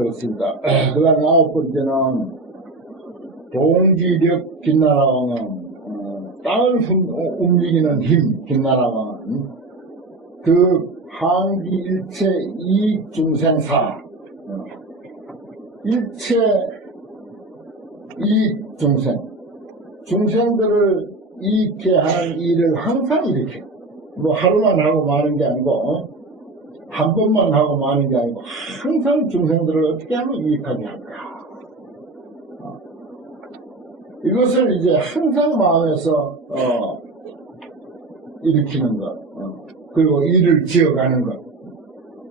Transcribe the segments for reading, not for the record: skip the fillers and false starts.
그렇습니다. 그 다음에 9번째는 동지력 김나라왕은 땅을 움직이는 힘 김나라왕은 그 항기 일체 이익 중생사 일체 이익 중생들을 이익해 하는 일을 항상 일으켜. 뭐 하루만 하고 마는 게 아니고 한 번만 하고 마는 게 아니고 항상 중생들을 어떻게 하면 이익하게 할까. 이것을 이제 항상 마음에서 일으키는 것, 그리고 일을 지어가는 것,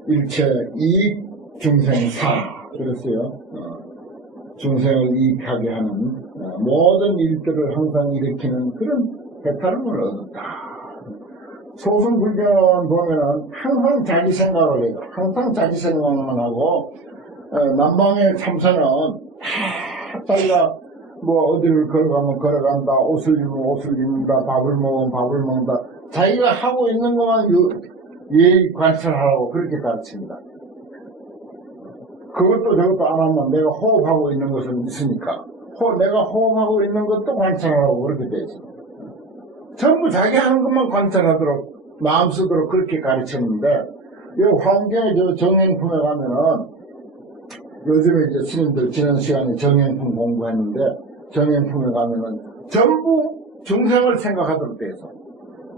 일체 이익 중생사 그랬어요. 중생을 이익하게 하는 모든 일들을 항상 일으키는 그런 배탈을 얻었다. 소승불교는 보면은 항상 자기 생각을 해요. 항상 자기 생각만 하고 남방의 참선은 자기가 뭐 어디를 걸어가면 걸어간다, 옷을 입으면 옷을 입는다, 밥을 먹으면 밥을 먹는다. 자기가 하고 있는 것만 예의 관찰하라고 그렇게 가르칩니다. 그것도 저것도 안 하면 내가 호흡하고 있는 것은 있으니까 내가 호흡하고 있는 것도 관찰하라고 그렇게 돼 있습니다. 전부 자기 하는 것만 관찰하도록 마음 쓰도록 그렇게 가르쳤는데 이 환경에 저 정행품에 가면은 요즘에 이제 스님들 지난 시간에 정행품 공부했는데 정행품에 가면은 전부 중생을 생각하도록 돼 있어.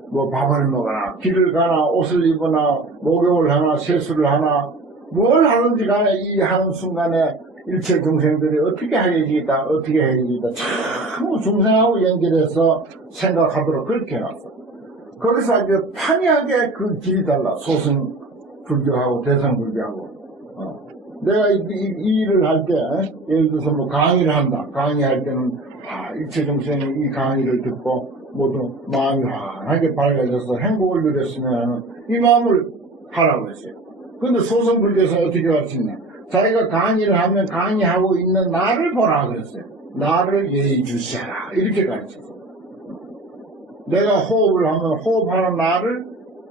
뭐 밥을 먹거나 길을 가나 옷을 입거나 목욕을 하나 세수를 하나 뭘 하는지 간에 이 하는 순간에 일체 중생들이 어떻게 해야지겠다 어떻게 해야지겠다 참 중생하고 연결해서 생각하도록 그렇게 해놨어. 거기서 아주 판이하게 그 길이 달라. 소승 불교하고 대상 불교하고. 내가 이 일을 할 때 예를 들어서 뭐 강의를 한다. 강의할 때는 일체 중생이 이 강의를 듣고 모두 마음이 환하게 밝아져서 행복을 누렸으면 하는 이 마음을 하라고 했어요. 근데 소승 불교에서는 어떻게 가르치냐. 자기가 강의를 하면 강의하고 있는 나를 보라 그랬어요. 나를 예의주시하라 이렇게 가르쳤어요. 내가 호흡을 하면 호흡하는 나를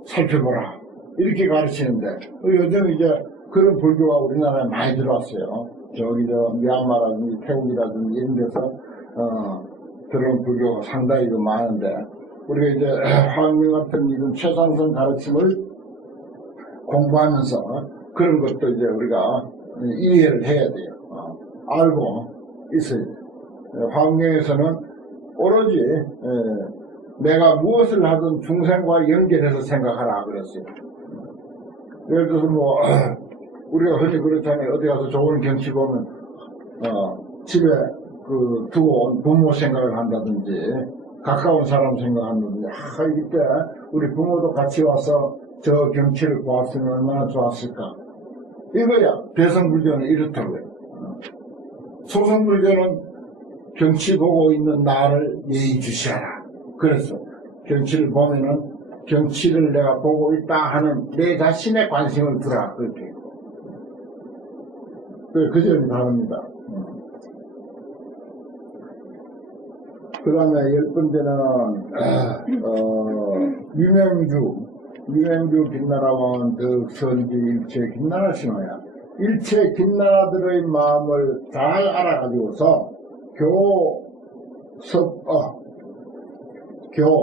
살펴보라 이렇게 가르치는데 요즘 이제 그런 불교가 우리나라에 많이 들어왔어요. 저기 미얀마라든지 태국이라든지 이런 데서 그런 불교가 상당히 많은데 우리가 이제 화엄경 같은 이런 최상선 가르침을 공부하면서 그런 것도 이제 우리가 이해를 해야 돼요. 알고 있어야 돼요. 화엄경에서는 오로지 내가 무엇을 하든 중생과 연결해서 생각하라 그랬어요. 예를 들어서 뭐 우리가 흔히 그렇잖아요. 어디 가서 좋은 경치 보면 집에 두고 온 부모 생각을 한다든지 가까운 사람 생각한다든지 이때 우리 부모도 같이 와서 저 경치를 보았으면 얼마나 좋았을까. 이거야. 대성불교는 이렇다고요. 소승불교는 경치 보고 있는 나를 예의주시하라. 그래서 경치를 보면은 경치를 내가 보고 있다 하는 내 자신의 관심을 두라. 그렇게. 그 점이 다릅니다. 그 다음에 10번째는, 유명주 김나라왕은 덕선지 일체 김나라 신호야. 일체 김나라들의 마음을 잘 알아가지고서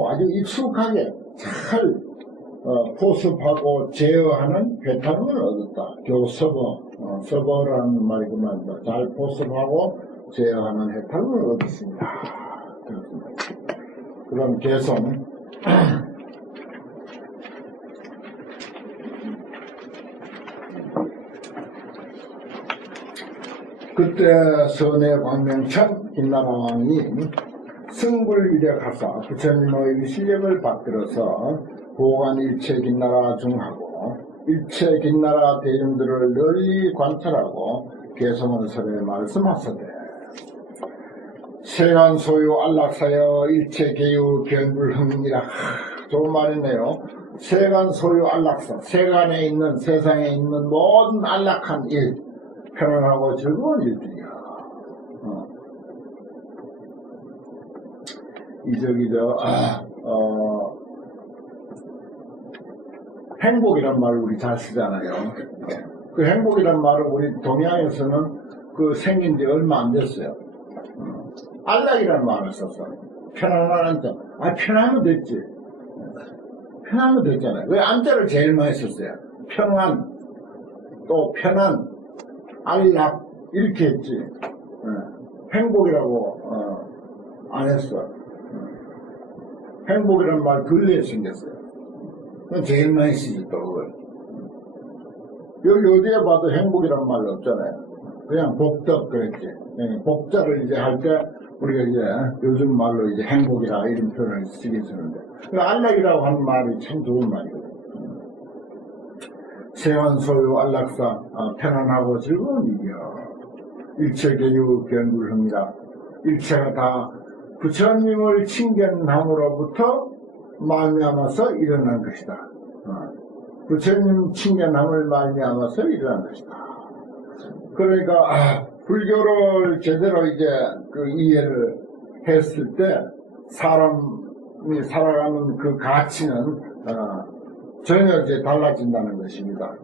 아주 익숙하게 잘 포습하고 제어하는 괴탐을 얻었다. 서버라는 말이 그 말입니다. 잘 포습하고 제어하는 해탈을 얻었습니다. 그럼 개성 그때 선의 광명천 김나라왕이 승불이력하사 부처님의 실력을 받들어서 보관 일체 김나라 중하고 일체 김나라 대중들을 널리 관찰하고 개성을 설에 말씀하사되 세간 소유 안락사여 일체 개유 견불흥이라. 좋은 말이네요. 세간 소유 안락사, 세간에 있는 세상에 있는 모든 안락한 일, 편안하고 즐거운 일들이야. 행복이란 말 우리 잘 쓰잖아요. 그 행복이란 말은 우리 동양에서는 그 생긴 지 얼마 안 됐어요. 안락이라는 말을 썼어요. 편안한 점. 편하면 됐지. 편하면 됐잖아요. 왜 안자를 제일 많이 썼어요? 평안, 또 편안, 안락, 이렇게 했지. 행복이라고, 안 했어. 행복이라는 말 근래에 생겼어요. 제일 많이 쓰지, 또, 그걸. 여기 어디에 봐도 행복이라는 말 없잖아요. 그냥 복덕 그랬지. 복자를 이제 할 때, 우리가 이제 요즘 말로 이제 행복이라 이런 표현을 쓰게 쓰는데. 안락이라고 하는 말이 참 좋은 말이거든요. 세원 소유 안락사, 편안하고 즐거운 일이여. 일체 개유 변불합니다. 일체가 다 부처님을 칭견함으로부터 말미암아서 일어난 것이다. 부처님 칭견함을 말미암아서 일어난 것이다. 그러니까 불교를 제대로 이제 그 이해를 했을 때 사람이 살아가는 그 가치는 전혀 이제 달라진다는 것입니다.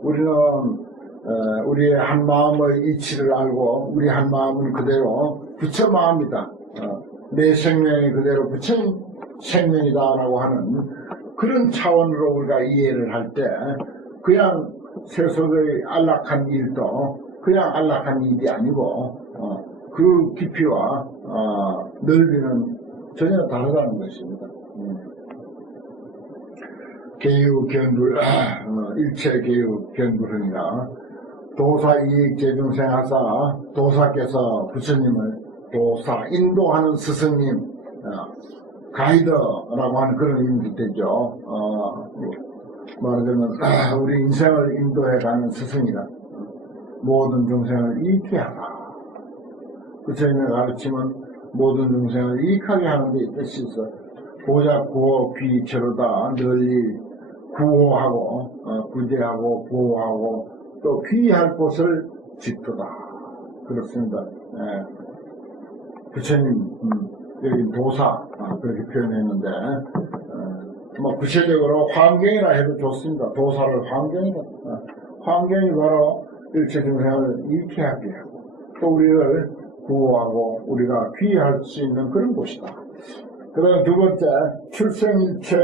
우리는 우리의 한 마음의 이치를 알고 우리 한 마음은 그대로 부처 마음이다. 내 생명이 그대로 부처님 생명이다라고 하는 그런 차원으로 우리가 이해를 할 때 그냥 세속의 안락한 일도 그냥 안락한 일이 아니고 그 깊이와 넓이는 전혀 다르다는 것입니다. 개유 견불 일체 개유 견불하니라. 도사 이익 제중생하사 도사께서 부처님을 도사 인도하는 스승님 가이드라고 하는 그런 의미도 되죠. 말하자면 우리 인생을 인도해가는 스승이라. 모든 중생을 이익해 하라. 부처님의 가르침은 모든 중생을 이익하게 하는 데 뜻이 있어. 보자 구호 귀처로다 널리 구호하고 구제하고 보호하고 또 귀할 곳을 짓도다. 그렇습니다. 부처님 여기 도사 그렇게 표현했는데 뭐 구체적으로 환경이라 해도 좋습니다. 도사를 환경이다. 환경이 바로 일체 중생을 이익해 하게 하고 또 우리를 구호하고 우리가 귀할 수 있는 그런 곳이다. 그 다음 두 번째, 출생일체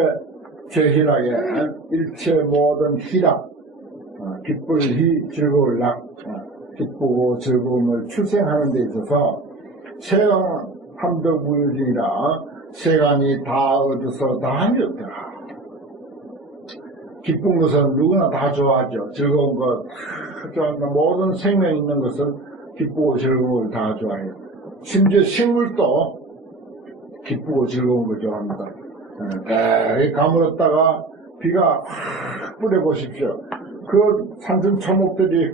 제희락에 일체 모든 희락, 기쁠 희, 즐거울 락, 기쁘고 즐거움을 출생하는 데 있어서 세간 함덕무효진이라 세간이 다 얻어서 다함이 없더라. 기쁜 것은 누구나 다 좋아하죠. 즐거운 것 다 좋아한다. 모든 생명 있는 것은 기쁘고 즐거운 걸 다 좋아해요. 심지어 식물도 기쁘고 즐거운 걸 좋아합니다. 가물었다가 비가 확 뿌려보십시오. 그 산천 초목들이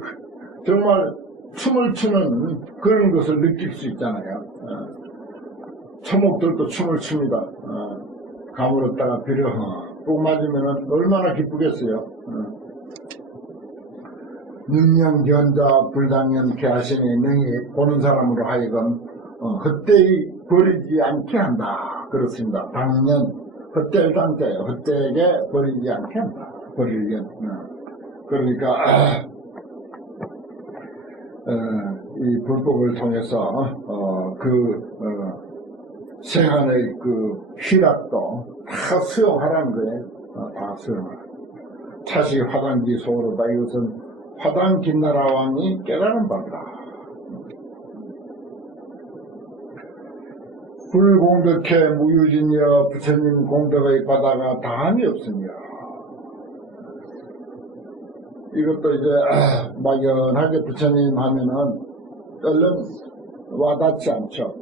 정말 춤을 추는 그런 것을 느낄 수 있잖아요. 초목들도 춤을 춥니다. 가물었다가 비를 꼭 맞으면 얼마나 기쁘겠어요. 능령 견자 불당연 개하시니 능히 보는 사람으로 하여금 헛되이 버리지 않게 한다. 그렇습니다. 당연 헛될 당자예요. 헛되게 버리지 않게 한다. 버리려면 그러니까 이 불법을 통해서 세간의 그 희락도 다 수용하라는 거예요. 다 수용하라. 차시 화단기 소로다. 이것은 화단 김나라 왕이 깨달은 바다. 불공덕해 무유진이여 부처님 공덕의 바다가 다함이 없으며. 이것도 이제 막연하게 부처님 하면은 얼른 와닿지 않죠.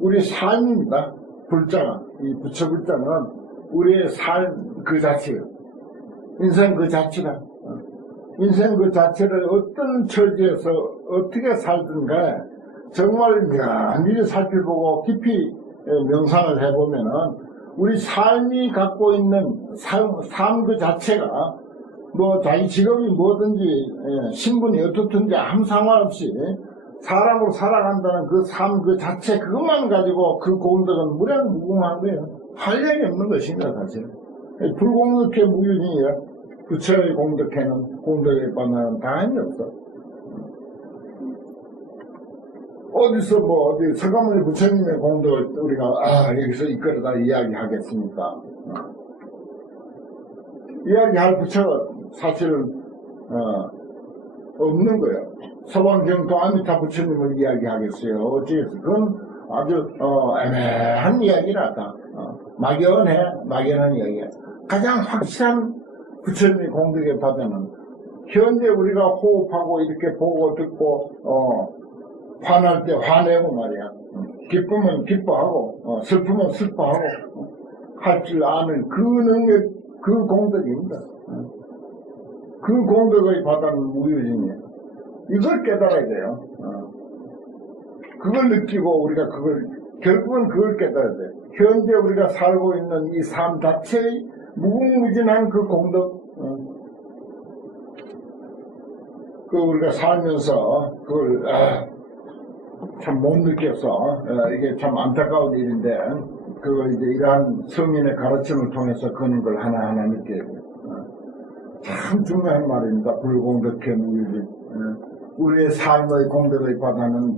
우리 삶입니다. 불자가, 이 부처 불자는 우리의 삶 그 자체예요. 인생 그 자체라. 인생 그 자체를 어떤 처지에서 어떻게 살든가 정말 면밀히 살펴보고 깊이 명상을 해보면은 우리 삶이 갖고 있는 삶 그 자체가 뭐 자기 직업이 뭐든지 신분이 어떻든지 아무 상관없이 사람으로 살아간다는 그 삶 그 자체 그것만 가지고 그 공덕은 무량무궁한 거예요. 할 일이 없는 것입니다. 사실 불공덕해 무유진이에요. 부처의 공덕회는 공덕에 관한 다함이 없어. 어디서 뭐 어디 서가모니 부처님의 공덕을 우리가 여기서 이끌어다 이야기하겠습니까? 이야기할 부처가 사실은 없는 거예요. 서방경도 아미타 부처님을 이야기하겠어요. 어찌겠어? 그건 아주 애매한 이야기라다. 막연한 이야기야. 가장 확실한 부처님의 공덕의 바다는 현재 우리가 호흡하고 이렇게 보고 듣고 화날 때 화내고 말이야. 기쁘면 기뻐하고 슬프면 슬퍼하고 할 줄 아는 그 능력, 그 공덕입니다. 그 공덕의 바다는 무유진이에요. 이걸 깨달아야 돼요. 그걸 느끼고 우리가 결국은 그걸 깨달아야 돼요. 현재 우리가 살고 있는 이 삶 자체의 무궁무진한 그 공덕, 우리가 살면서 그걸 참 못 느껴서 이게 참 안타까운 일인데 그걸 이제 이러한 성인의 가르침을 통해서 그런 걸 하나하나 느껴야 돼요. 참 중요한 말입니다. 불공덕해 무유진. 우리의 삶의 공덕의 바다는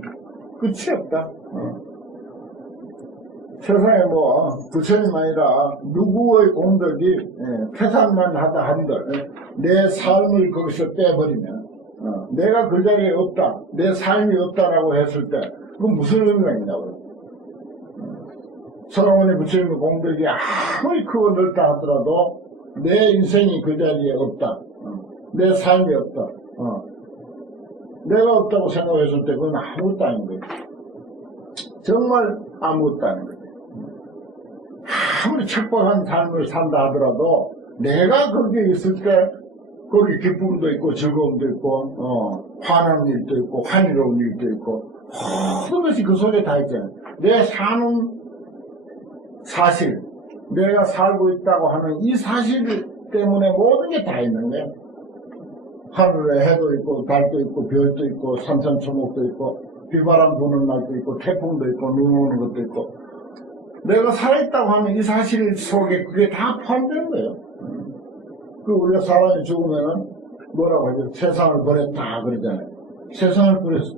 끝이 없다. 세상에 뭐 부처님 아니라 누구의 공덕이 태산만 하다 한들 내 삶을 거기서 빼버리면 내가 그 자리에 없다, 내 삶이 없다라고 했을 때 그건 무슨 의미가 있냐고요. 서가모니 부처님의 공덕이 아무리 크고 넓다 하더라도 내 인생이 그 자리에 없다, 내 삶이 없다, 내가 없다고 생각했을 때 그건 아무것도 아닌 거예요. 정말 아무것도 아닌 거예요. 아무리 척박한 삶을 산다 하더라도 내가 거기에 있을 때 거기 기쁨도 있고 즐거움도 있고 화난 일도 있고 환희로운 일도 있고 모든 것이 그 속에 다 있잖아요. 내 사는 사실, 내가 살고 있다고 하는 이 사실 때문에 모든 게 다 있는 거예요. 하늘에 해도 있고 달도 있고 별도 있고 산천초목도 있고 비바람 부는 날도 있고 태풍도 있고 눈 오는 것도 있고 내가 살아있다고 하는 이 사실 속에 그게 다 포함되는 거예요. 우리가 사람이 죽으면은 뭐라고 하죠? 세상을 버렸다 그러잖아요. 세상을 버렸어.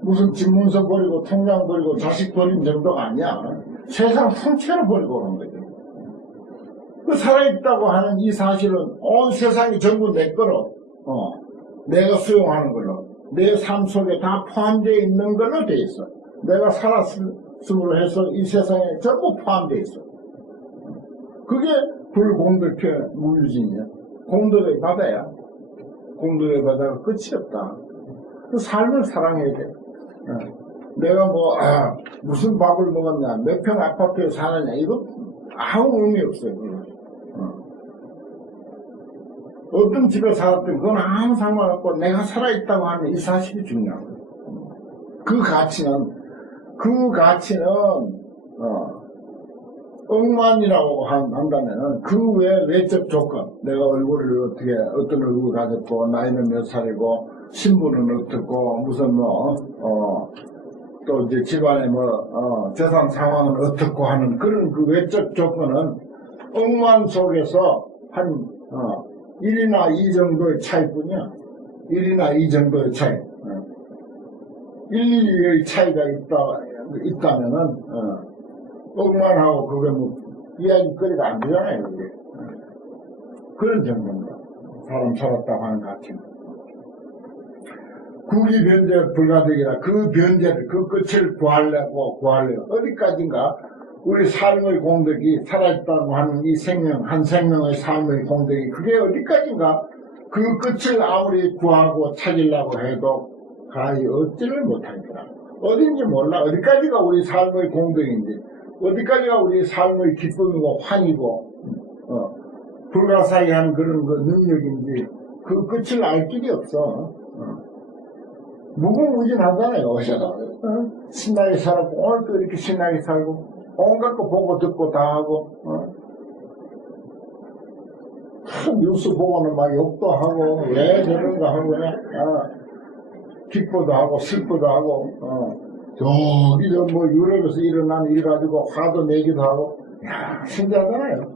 무슨 집문서 버리고 통장 버리고 자식 버린 정도가 아니야. 세상 통째로 버리고 그런 거죠. 그 살아있다고 하는 이 사실은 온 세상이 전부 내 거로 내가 수용하는 걸로 내 삶 속에 다 포함되어 있는 걸로 돼 있어. 내가 살았음으로 해서 이 세상에 전부 포함되어 있어. 그게 불공덕해 무유진이야. 공덕의 바다야. 공덕의 바다가 끝이 없다. 그 삶을 사랑해야 돼. 내가 무슨 밥을 먹었냐, 몇 평 아파트에 사느냐, 이거 아무 의미 없어요. 어떤 집에 살았든 그건 아무 상관없고 내가 살아있다고 하는 이 사실이 중요한 거예요. 그 가치는 억만이라고 한다면 그 외 외적 조건, 내가 얼굴을 어떤 얼굴을 가졌고 나이는 몇 살이고 신분은 어떻고 무슨 또 이제 집안의 재산 상황은 어떻고 하는 그런 그 외적 조건은 억만 속에서 한 1이나 2 정도의 차이뿐이야. 1이나 2 정도의 차이. 1, 2의 차이가 있다면은 억만하고 그게 이야기거리가 안 되잖아요. 그게. 그런 정도입니다. 사람 살았다고 하는 가치는. 국이 변제 불가득이라 그 변제를, 그 끝을 구하려고 어디까지인가 우리 삶의 공덕이 살아있다고 하는 이 생명, 한 생명의 삶의 공덕이 그게 어디까지인가 그 끝을 아무리 구하고 찾으려고 해도 가히 얻지를 못하니까 어딘지 몰라. 어디까지가 우리 삶의 공덕인지, 어디까지가 우리 삶의 기쁨이고 환희고 불가사의한 그런 그 능력인지 그 끝을 알 길이 없어. 무궁무진하잖아요. 신나게 살았고 오늘도 이렇게 신나게 살고 온갖 거 보고 듣고 다 하고 뉴스 보고는 막 욕도 하고 왜 저런가 하고 기뻐도 하고 슬퍼도 하고 저기 유럽에서 일어난 일 가지고 화도 내기도 하고 신기하잖아요.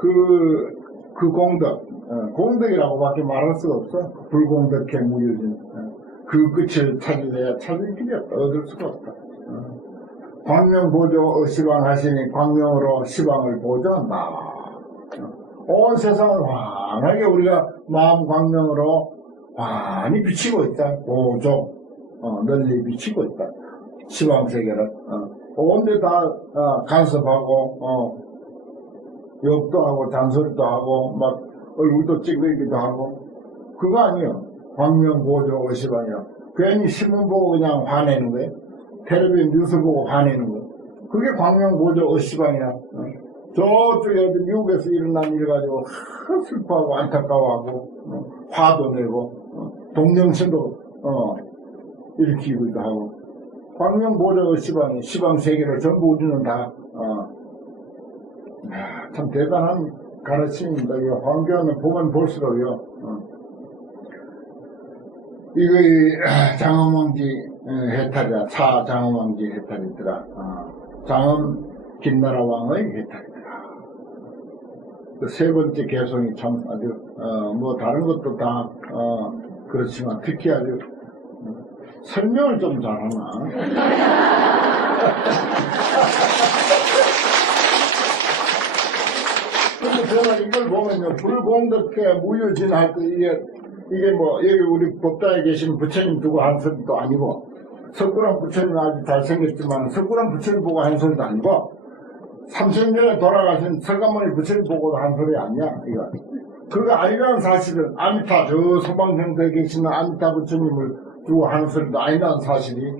그 공덕, 공덕이라고밖에 말할 수가 없어. 불공덕해 무효진. 그 끝을 찾으려야 찾을 길이 없다. 얻을 수가 없다. 광명보조 시방 하시니 광명으로 시방을 보조한다. 온 세상을 환하게 우리가 마음 광명으로 환히 비치고 있다. 보조, 널리 비치고 있다. 시방세계를. 온데 다 간섭하고, 욕도 하고, 잔소리도 하고, 막 얼굴도 찌그리기도 하고. 그거 아니요. 광명보조 시방이야. 괜히 신문 보고 그냥 화내는 거예요. 텔레비전 뉴스 보고 화내는 거. 그게 광명보조 시방이야. 저쪽에 미국에서 일어난 일 가지고 슬퍼하고 안타까워하고 화도 내고 동정심도 일으키기도 하고. 광명보조 시방이 시방 세계를 전부 우리는 다 참 대단한 가르침입니다. 황교안을 보면 볼수록요. 이거 장엄왕지 해탈이야. 차 장엄왕지 해탈이더라. 장엄 김나라 왕의 해탈이더라. 그 세 번째 개성이 참 아주 뭐 다른 것도 다 그렇지만 특히 아주 설명을 좀 잘하나. 근데 저는 이걸 보면요, 불공덕해 무효진할 때 이게 뭐 여기 우리 법당에 계신 부처님 두고 하는 소리도 아니고, 석굴암 부처님 아주 잘생겼지만 석굴암 부처님 보고 하는 소리도 아니고, 3000년에 돌아가신 설가모니 부처님 보고 하는 소리 아니야 이거. 그거 아니라는 사실은 아미타 저 소방생대에 계시는 아미타 부처님을 두고 하는 소리도 아니라는 사실이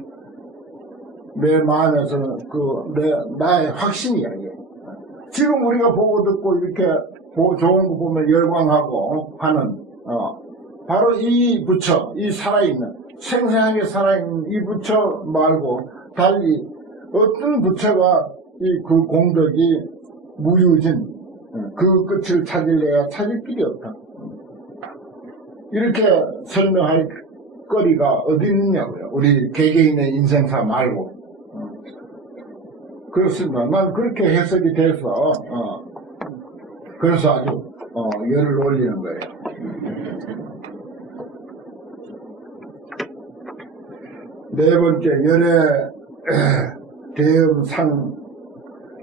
내 마음에서는 나의 확신이야 이게. 지금 우리가 보고 듣고 이렇게 좋은 거 보면 열광하고 하는 바로 이 부처, 이 살아있는 생생하게 살아있는 이 부처 말고 달리 어떤 부처가 그 공덕이 무유진 그 끝을 찾으려야 찾을 길이 없다. 이렇게 설명할 거리가 어디 있느냐고요. 우리 개개인의 인생사 말고. 그렇습니다. 난 그렇게 해석이 돼서 그래서 아주 열을 올리는 거예요. 네 번째, 열의 대음상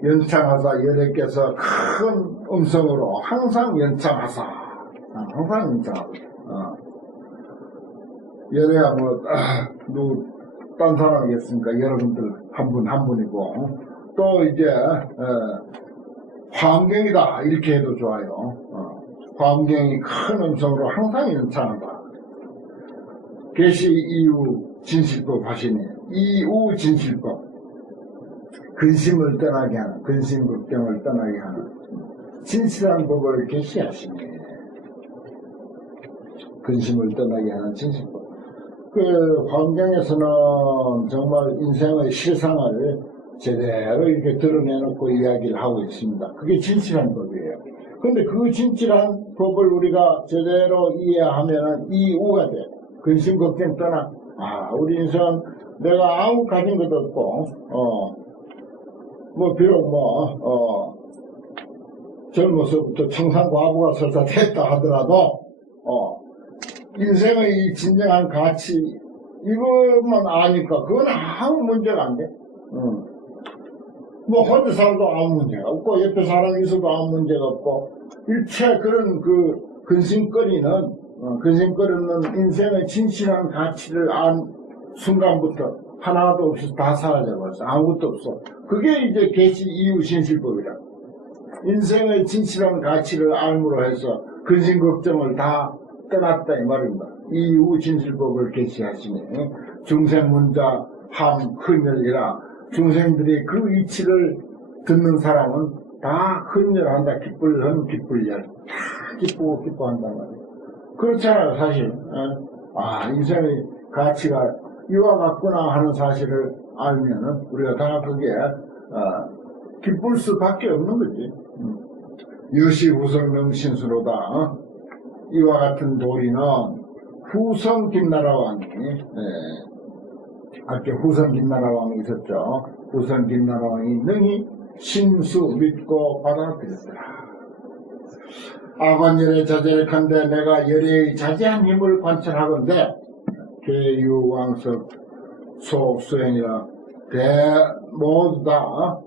연창하사. 열애께서 큰 음성으로 항상 연창하사. 항상 연창하사. 열애야 딴 사람이겠습니까? 여러분들 한 분 한 분이고. 또 이제 화엄경이다 이렇게 해도 좋아요. 화엄경이 큰 음성으로 항상 연창하다. 계시 이유 진실법 하시니 이우 진실법, 근심을 떠나게 하는, 근심 걱정을 떠나게 하는 진실한 법을 계시하시니, 근심을 떠나게 하는 진실법. 그 화엄경에서는 정말 인생의 실상을 제대로 이렇게 드러내놓고 이야기를 하고 있습니다. 그게 진실한 법이에요. 근데 그 진실한 법을 우리가 제대로 이해하면은 이우가 돼. 근심 걱정 떠나. 우리 인생은 내가 아무 가진 것도 없고, 비록 젊어서부터 청산과부가 설사 됐다 하더라도, 인생의 이 진정한 가치, 이것만 아니까 그건 아무 문제가 안 돼. 혼자 살아도 아무 문제가 없고, 옆에 사람이 있어도 아무 문제가 없고, 일체 그런 근심거리는 인생의 진실한 가치를 안 순간부터 하나도 없이 다 사라져버렸어. 아무것도 없어. 그게 이제 계시 이유 진실법이라. 인생의 진실한 가치를 알므로 해서 근심 걱정을 다 떠났다 이 말입니다. 이유 진실법을 계시하시니 중생문자 함 헌혈이라. 중생들이 그 이치를 듣는 사람은 다 헌혈한다. 기쁠열. 다 기뻐한단 말이에요. 그렇잖아요, 사실. 인생의 가치가 이와 같구나 하는 사실을 알면은 우리가 다 그게 기쁠 수밖에 없는 거지. 여시 후성 명신수로다. 이와 같은 도리는 후성 김나라 왕이 아까 후성 김나라 왕이 있었죠. 후성 김나라 왕이 능히 신수 믿고 받아들였더라. 아관열의 자제력한데 내가 열의 자제한 힘을 관찰하건대 계유왕석 소수행이라 모두 다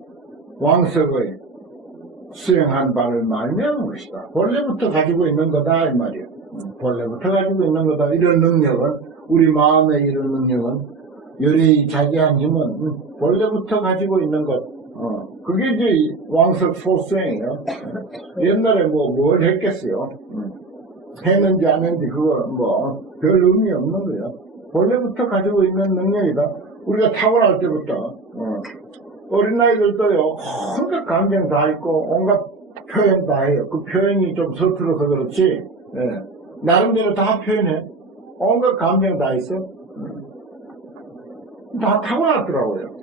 왕석의 수행한 바를 말미암은 것이다. 본래부터 가지고 있는 거다 이 말이야. 본래부터 가지고 있는 거다. 이런 능력은 우리 마음의 이런 능력은 열의 자제한 힘은 본래부터 가지고 있는 것. 그게 이제 왕석 소수행이에요. 옛날에 뭘 했겠어요. 했는지 안 했는지 그거 별 의미 없는 거예요. 본래부터 가지고 있는 능력이다. 우리가 타고날 때부터 어린 아이들도요 온갖 감정 다 있고 온갖 표현 다 해요. 그 표현이 좀 서툴러서 그렇지 나름대로 다 표현해. 온갖 감정 다 있어. 다 타고났더라고요.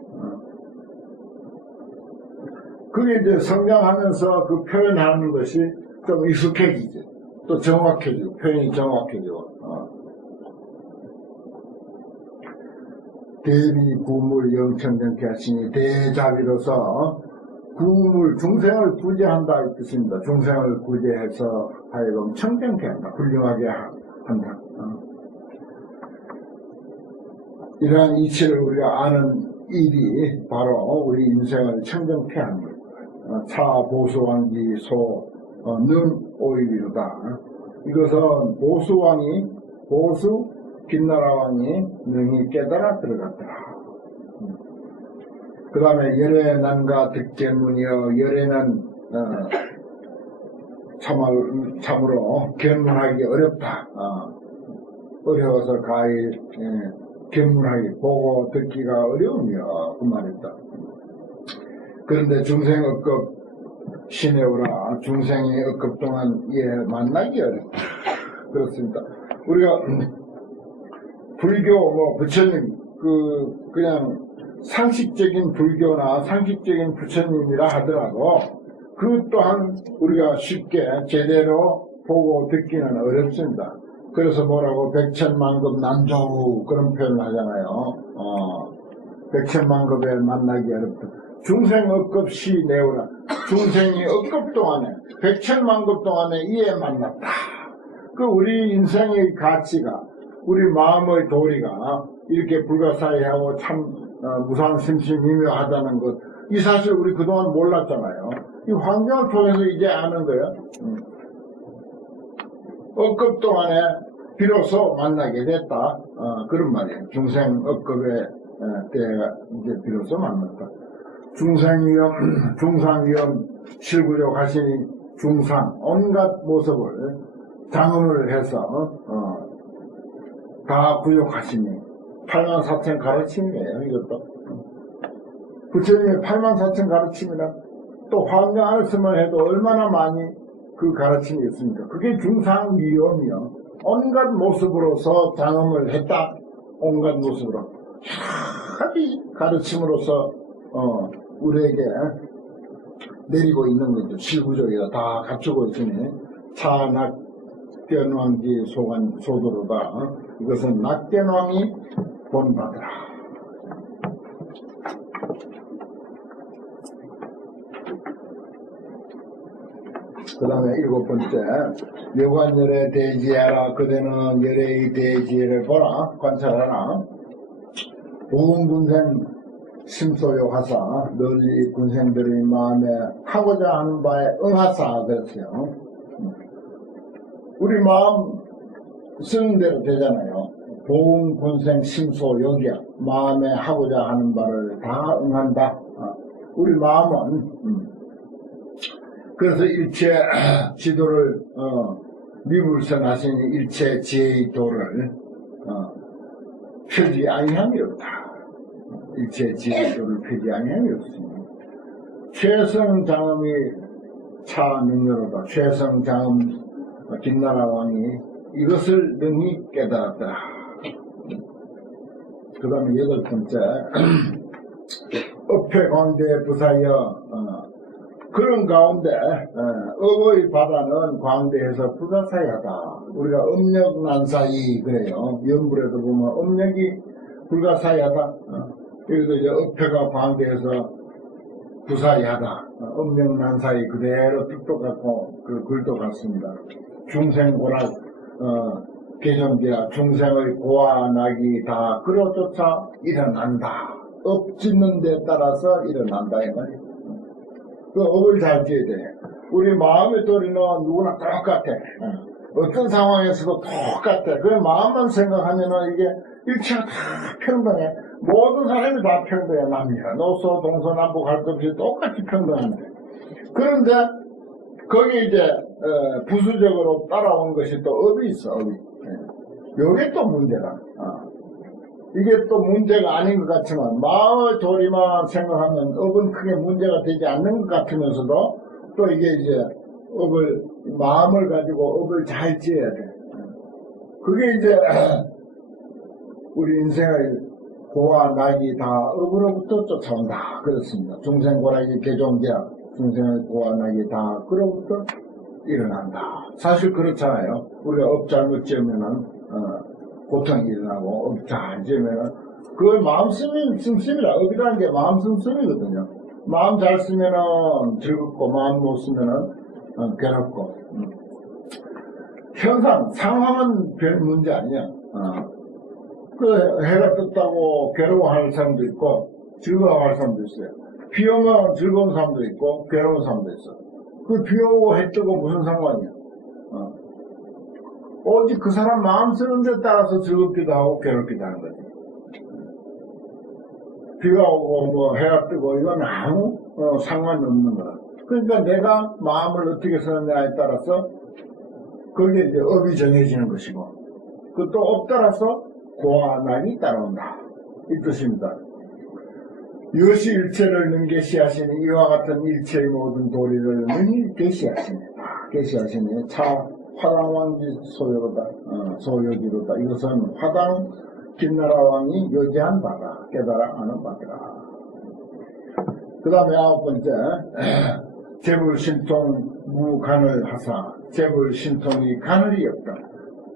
그게 이제 성장하면서 그 표현하는 것이 좀 익숙해지죠. 또 정확해지고 표현이 정확해지고. 대비 구물 영천정케 하시니 대자비로서 구물 중생을 구제한다 이 뜻입니다. 중생을 구제해서 하여금 청정케 한다. 훌륭하게 한다. 이러한 이치를 우리가 아는 일이 바로 우리 인생을 청정케 하는 것. 차 보수왕기 소는 오이비로다. 이것은 보수 빛나라 왕이 능히 깨달아 들어갔더라. 그 다음에 열의 난가 득견문이여 열에는 참으로 견문하기 어렵다. 어려워서 가히 견문하기 보고 듣기가 어려우며 그 말이다. 그런데 중생 억급 시내오라. 중생이 억급 동안 만나기 어렵다. 그렇습니다. 우리가 불교 부처님 그냥 상식적인 불교나 상식적인 부처님이라 하더라도 그 또한 우리가 쉽게 제대로 보고 듣기는 어렵습니다. 그래서 뭐라고 백천만급 난조루 그런 표현을 하잖아요. 백천만급에 만나기 어렵다. 중생 억급 시 내오라. 중생이 억급 동안에 백천만급 동안에 이에 만났다. 그 우리 인생의 가치가 우리 마음의 도리가 이렇게 불가사의하고 참 무상심심미묘하다는 것, 이 사실 우리 그동안 몰랐잖아요. 이 환경을 통해서 이제 아는 거예요. 억급 동안에 비로소 만나게 됐다. 그런 말이에요. 중생 억급의 때가 이제 비로소 만났다. 중상위험 실구력 하시니 중상 온갖 모습을 장엄을 해서 다 구욕하시니 84,000 가르침이에요. 이것도 부처님의 84,000 가르침이나 또 환경 안에서만 해도 얼마나 많이 그 가르침이 있습니까? 그게 중상위험이요. 온갖 모습으로서 장엄을 했다. 온갖 모습으로 하이 가르침으로서 우리에게 내리고 있는 거죠. 실구적이다. 다 갖추고 있으니 차낙견왕기 소도로다. 이것은 낙견왕이 본받으라. 그 다음에 7번째 여관열의 대지하라. 그대는 열의 대지를 보라. 관찰하라. 보훈군생 심소요 하사 널리 군생들의 마음에 하고자 하는 바에 응하사 그랬어요. 우리 마음 쓰는 대로 되잖아요. 보훈군생 심소요기야. 마음에 하고자 하는 바를 다 응한다. 우리 마음은 그래서 일체 지도를 미불선하시니 일체 지혜의 도를 펴지 아니함이 없다. 일체 지혜의 도를 펴지 아니함이 없습니다. 최성장엄이 차능력로다. 최성장엄 김나라 왕이 이것을 능히 깨달았더라. 그 다음에 8번째 업회광대 부사여 그런 가운데 업의 바다는 광대해서 불가사의하다. 우리가 업력난사이 그래요. 연불에도 보면 업력이 불가사의하다. 여기도 이제 업회가 광대해서 구사야다. 엄명난사이 그대로 뜻도 같고 그 글도 같습니다. 중생고락 개정기야 중생의 고와 낙이 다 끌어쫓아 일어난다. 업 짓는 데 따라서 일어난다 이 말이야. 그 업을 잘 지어야 돼. 우리 마음의 도리는 누구나 똑같아. 어떤 상황에서도 똑같아. 그 마음만 생각하면은 이게 일체가 다 평등해. 모든 사람이 다 평등해. 남녀, 노소, 동서남북 할 것 없이 똑같이 평등한데. 그런데 거기 이제 부수적으로 따라온 것이 또 업이 있어. 업이. 요게 또 문제다. 이게 또 문제가 아닌 것 같지만 마음의 도리만 생각하면 업은 크게 문제가 되지 않는 것 같으면서도 또 이게 이제 업을 마음을 가지고 업을 잘 지어야 돼. 그게 이제 우리 인생의 고와 낙이 다 업으로부터 쫓아온다. 그렇습니다. 중생고락이 개종계약 중생의 고와 낙이 다 그로부터 일어난다. 사실 그렇잖아요. 우리가 업 잘못 지으면은 고통이 일어나고 업 잘 지으면은 그걸 마음 씀씀이라. 업이라는 게 마음 씀씀이거든요. 마음 잘 쓰면은 즐겁고 마음 못 쓰면은 괴롭고. 현상 상황은 별 문제 아니야. 그 해가 떴다고 괴로워하는 사람도 있고 즐거워하는 사람도 있어요. 비 오면 즐거운 사람도 있고 괴로운 사람도 있어. 그 비 오고 해 뜨고 무슨 상관이야. 오직 그 사람 마음 쓰는 데 따라서 즐겁기도 하고 괴롭기도 하는 거지. 비가 오고 뭐 해가 뜨고 이건 아무 상관이 없는 거야. 그러니까 내가 마음을 어떻게 쓰느냐에 따라서 그게 이제 업이 정해지는 것이고 그 또 업 따라서 고와 낙이 따라온다. 이 뜻입니다. 이것이 일체를 능계시하시니 이와 같은 일체의 모든 도리를 능히 계시하시니 계시하시니 차 화당왕지 소요지로다. 이것은 화당 김나라 왕이 요지한 바다 깨달아 아는 바더라. 그 다음에 9번째 재불신통 무간을 하사 재불신통이 가늘이 없다.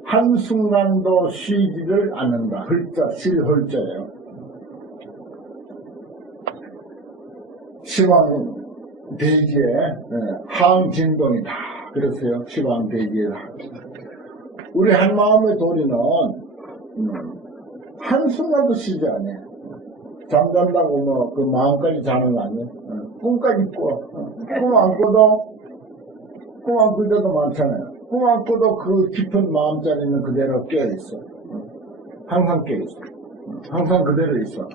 한순간도 쉬지를 않는다. 헐자 실헐자예요. 시황대지의 항진동이다. 그랬어요. 시황대지의 우리 한마음의 도리는 한순간도 쉬지 않아. 잠잔다고 뭐 그 마음까지 자는 거 아니에요. 꿈까지 꿔. 꿈 안 꿀 때도 많잖아요. 꿈 안 꿔도 그 깊은 마음자리는 그대로 깨어있어. 항상 깨어있어. 항상 그대로 있어.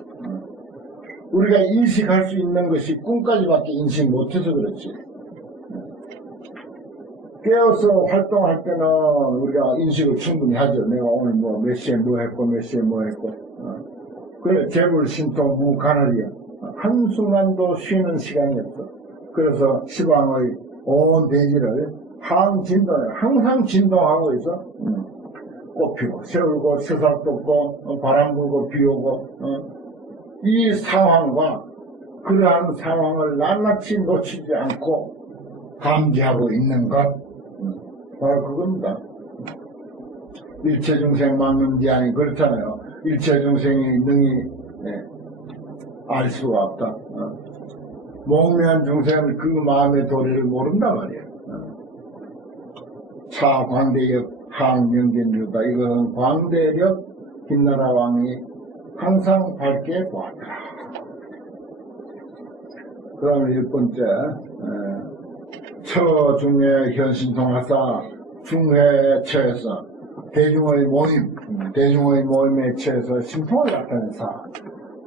우리가 인식할 수 있는 것이 꿈까지밖에 인식 못해서 그렇지. 깨어서 활동할 때는 우리가 인식을 충분히 하죠. 내가 오늘 뭐 몇 시에 뭐 했고 몇 시에 뭐 했고. 그래 재불신통 무간을이야. 한순간도 쉬는 시간이 없어. 그래서 시방의 온 대지를 항진동에 항상 진동하고 있어. 꽃피고 세울고 새싹 돋고 바람 불고 비 오고 이 상황과 그러한 상황을 낱낱이 놓치지 않고 감지하고 있는 것 바로 그겁니다. 일체중생 막는지 아니 그렇잖아요. 일체중생이 능히 알 수가 없다. 목매한 중생은 그 마음의 도리를 모른단 말이에요. 차 광대역 항명견주다. 이건 광대력 김나라 왕이 항상 밝게 보았더라. 그 다음에 6번째 처중에 현신통하사 중회에 처해서 대중의 모임에 처해서 신통을 나타내사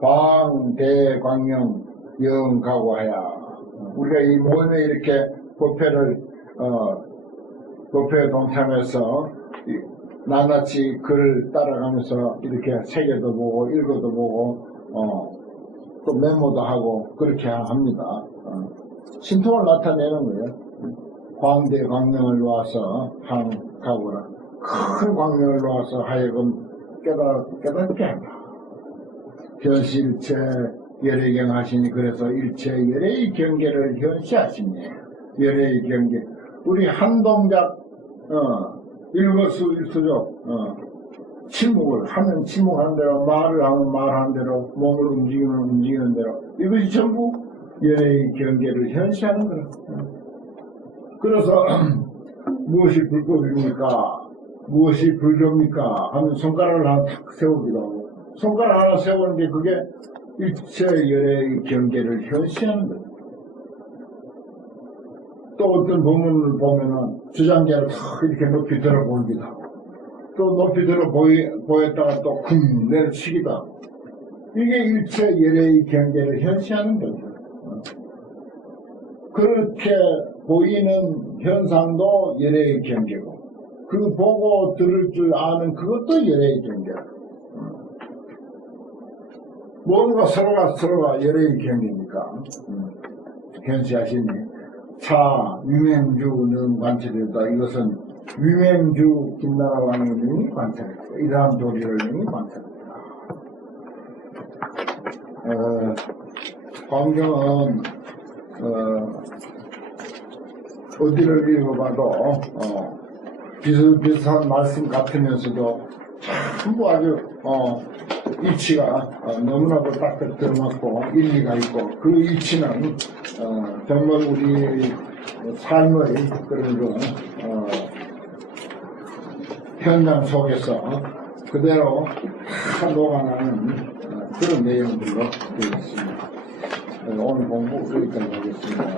광대광명 영각오하야. 우리가 이 모임에 이렇게 법회에 동참해서 낱낱이 글을 따라가면서 이렇게 책에도 보고 읽어도 보고 또 메모도 하고 그렇게 합니다. 신통을 나타내는 거예요. 광대 광명을 놓아서 항가고라. 큰 광명을 놓아서 하여금 깨닫게 한다. 현시일체 열애경 하시니 그래서 일체 열애의 경계를 현시하시니 열애의 경계. 우리 한 동작 일거수일투족 침묵을 하면 침묵하는 대로 말을 하면 말하는 대로 몸을 움직이면 움직이는 대로 이것이 전부 연애의 경계를 현시하는 거라. 그래서 무엇이 불법입니까? 무엇이 불교입니까? 하면 손가락을 하나 탁 세우기도 하고, 손가락 하나 세우는 게 그게 일체 연애의 경계를 현시하는 거예요. 또 어떤 본문을 보면은 주장자를 탁 이렇게 높이 들어 보이기도 하고, 또 높이 들어 보였다가 또 쿵 내려치기도 하고, 이게 일체 연애의 경계를 현시하는 거죠. 그렇게 보이는 현상도 연애의 경계고, 그 보고 들을 줄 아는 그것도 연애의 경계라. 뭔가 서로가 연애의 경계니까. 현시하시니 차 위맹주는 관찰했다. 이것은 위맹주 김나라 왕님이 관찰했다. 이러한 도리를 님이 관찰했다. 광경은 어디를 읽어봐도 비슷비슷한 말씀 같으면서도 전부 아주 이치가 너무나도 딱 들어맞고 일리가 있고, 그 이치는 정말 우리 삶의 그런 현장 속에서 그대로 다 녹아나는 그런 내용들로 되어 있습니다. 오늘 공부 여기까지 하겠습니다.